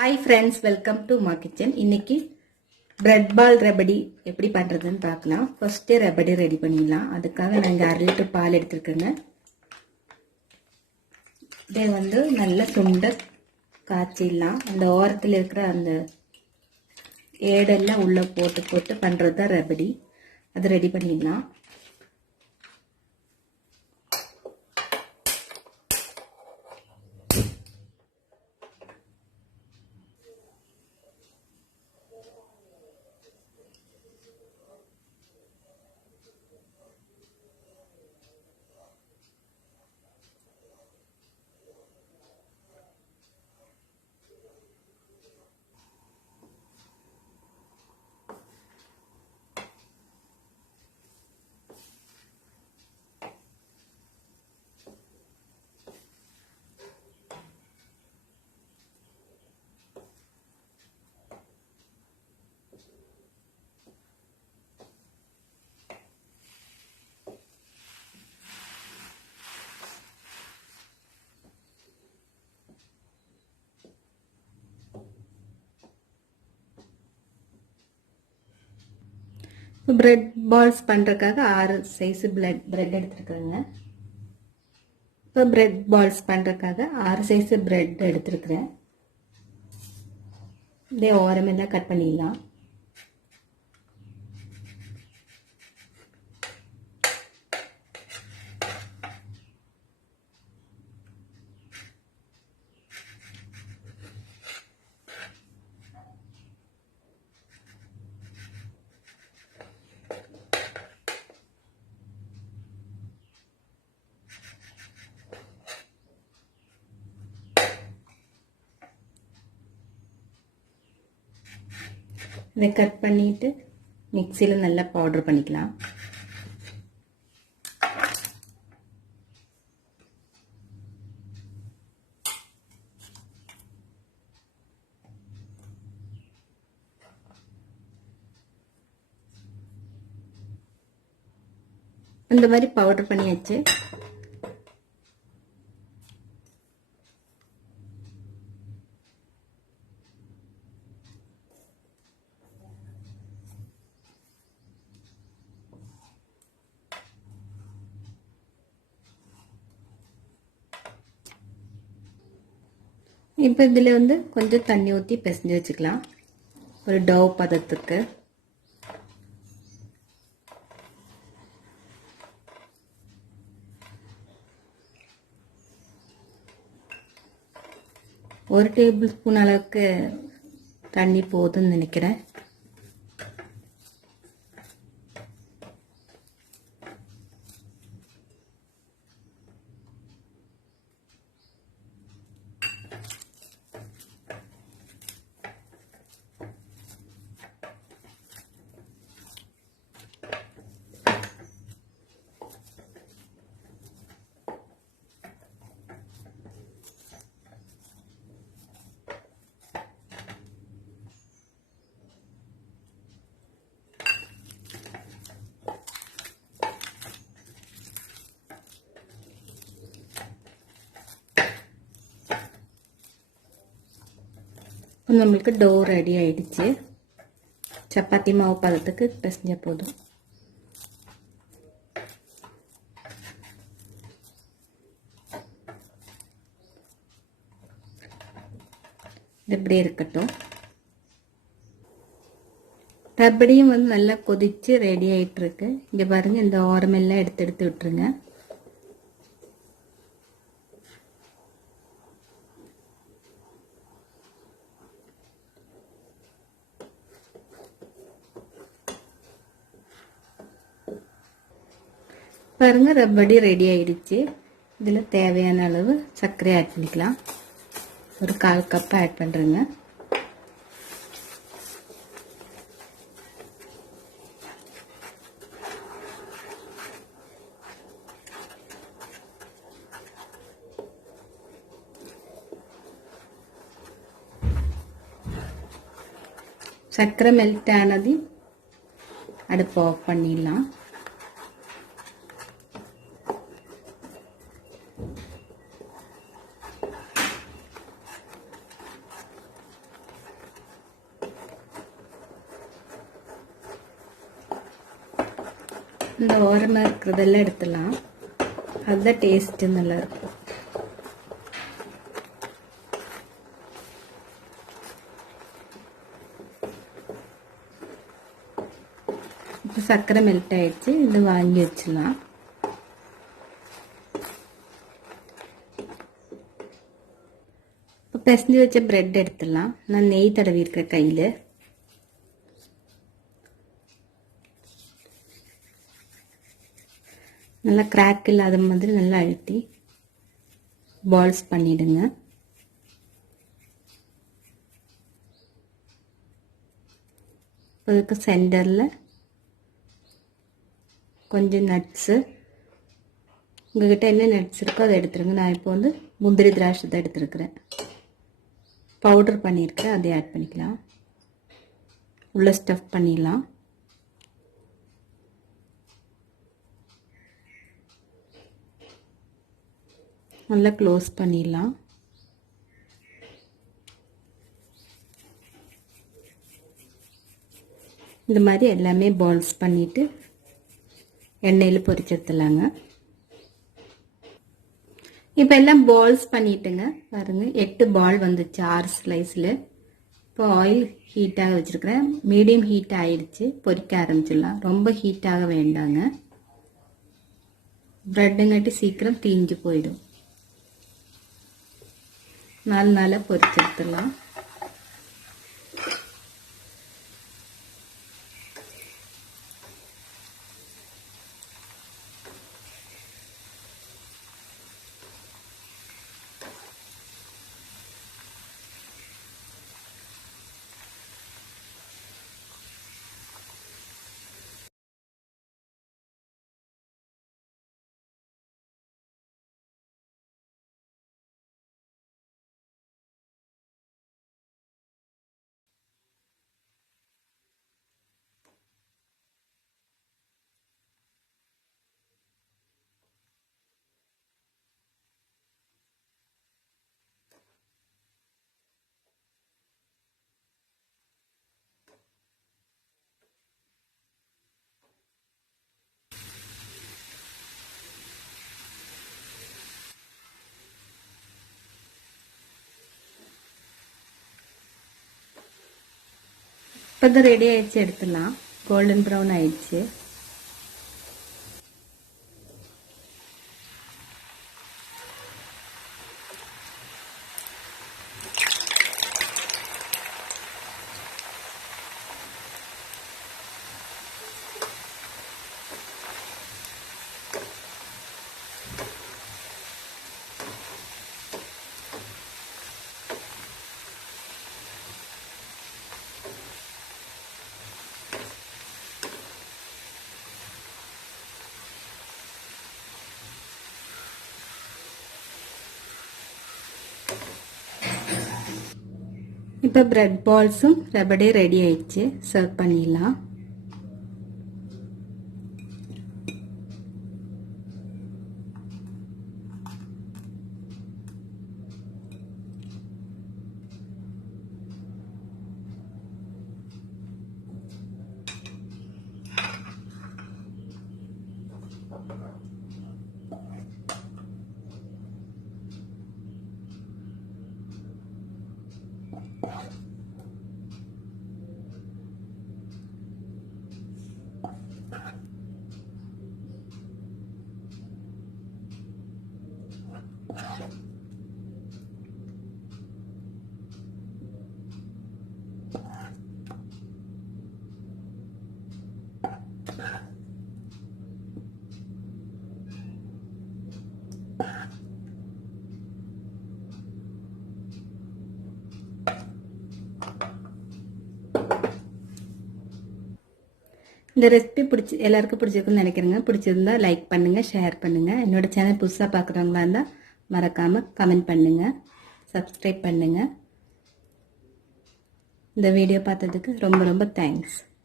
Hi friends, welcome to my kitchen. இன்னைக்கு bread பால் ரெபடி எப்படி பண்றதுன்னு பார்க்கலாம். ஃபர்ஸ்ட் ரெபடி ரெடி பண்ணிடலாம். அதுக்காக நான் 1/2 லிட்டர் பால் எடுத்துருக்கேங்க. இதை நல்ல சுண்ட காய்ச்சிடலாம். அந்த ஓரத்தில் இருக்கிற அந்த ஏடெல்லாம் உள்ள போட்டு பண்றது தான் ரெபடி. அது ரெடி பண்ணிடலாம். பிரெட் பால்ஸ் பண்ணுறதுக்காக 6 சைஸ் பிரெட் எடுத்துருக்குறேங்க. இப்போ பிரெட் பால்ஸ் பண்ணுறதுக்காக 6 சைஸ் பிரெட் எடுத்துருக்குறேன். இதே ஓரமெல்லாம் கட் பண்ணிடலாம். இதை கட் பண்ணிட்டு மிக்சியில் நல்லா பவுடர் பண்ணிக்கலாம். இந்த மாதிரி பவுடர் பண்ணியாச்சு. இப்போ இதில் கொஞ்சம் தண்ணி ஊற்றி பிசைஞ்சு வச்சுக்கலாம். ஒரு டவ் பதத்துக்கு. ஒரு டேபிள் ஸ்பூன் அளவுக்கு தண்ணி போதும்னு நினைக்கிறேன். நம்மளுக்கு டோ ரெடி ஆயிடுச்சு. சப்பாத்தி மாவு பதத்துக்கு பிசைஞ்சா போதும். இது இப்படியே இருக்கட்டும். ரப்படியும் நல்லா கொதிச்சு ரெடி ஆயிட்டு இருக்கு. இங்க பாருங்க, இந்த ஓரமெல்லாம் எடுத்து விட்டுருங்க. பாருங்க, ரப்படி ரெடி ஆயிடுச்சு. இதில் தேவையான அளவு சர்க்கரை ஆட் பண்ணிக்கலாம். ஒரு 1/4 கப் ஆட் பண்ணுறேங்க. சர்க்கரை மெல்ட் ஆனதையும் அடுப்பு ஆஃப் பண்ணிடலாம். இந்த ஓரமாக இருக்கிறதெல்லாம் எடுத்துடலாம். அதுதான் டேஸ்ட்டு நல்லாயிருக்கும். இப்போ சர்க்கரை மெல்ட் ஆகிடுச்சு. இது வாங்கி வச்சிடலாம். இப்போ பிசைஞ்சு வச்ச ப்ரெட் எடுத்துடலாம். நான் நெய் தடவி இருக்கேன் கையில். நல்லா கிராக் இல்லாத மாதிரி நல்லா அழுத்தி பால்ஸ் பண்ணிடுங்க. அதுக்கு சென்டரில் கொஞ்சம் நட்ஸு, உங்கள்கிட்ட என்ன நட்ஸ் இருக்கோ அதை எடுத்துருங்க. நான் இப்போ வந்து முந்திரி திராட்சை தான் எடுத்துருக்கிறேன். பவுடர் பண்ணியிருக்கேன், அதை ஆட் பண்ணிக்கலாம். உள்ள ஸ்டஃப் பண்ணிடலாம். நல்லா க்ளோஸ் பண்ணிடலாம். இந்த மாதிரி எல்லாமே பால்ஸ் பண்ணிவிட்டு எண்ணெயில் பொரிச்சு எடுத்துலாங்க. இப்போ எல்லாம் பால்ஸ் பண்ணிட்டுங்க. பாருங்கள் 8 பால் வந்துச்சு 6 ஸ்லைஸில். இப்போ ஆயில் ஹீட்டாக வச்சுருக்கிறேன். மீடியம் ஹீட் ஆகிடுச்சு. பொரிக்க ஆரம்பிச்சிடலாம். ரொம்ப ஹீட்டாக வேண்டாங்க. ப்ரெட்டுங்காட்டி சீக்கிரம் தீஞ்சு போயிடும். நாலு பொரிச்சு எடுத்துடலாம். இப்போ இது ரெடி ஆயிடுச்சு. எடுத்துடலாம். கோல்டன் ப்ரௌன் ஆயிடுச்சு. இப்போ பிரெட் பால்ஸும் ரபடியும் ரெடி ஆயிடுச்சு. சர்வ் பண்ணிடலாம். இந்த ரெசிபி எல்லாருக்கும் பிடிச்சிருக்குன்னு நினைக்கிறேங்க. பிடிச்சிருந்தா லைக் பண்ணுங்க, ஷேர் பண்ணுங்க. என்னோட சேனல் புதுசாக பார்க்குறவங்களா இருந்தால் மறக்காம கமெண்ட் பண்ணுங்க, சப்ஸ்கிரைப் பண்ணுங்க. இந்த வீடியோ பார்த்ததுக்கு ரொம்ப ரொம்ப தேங்க்ஸ்.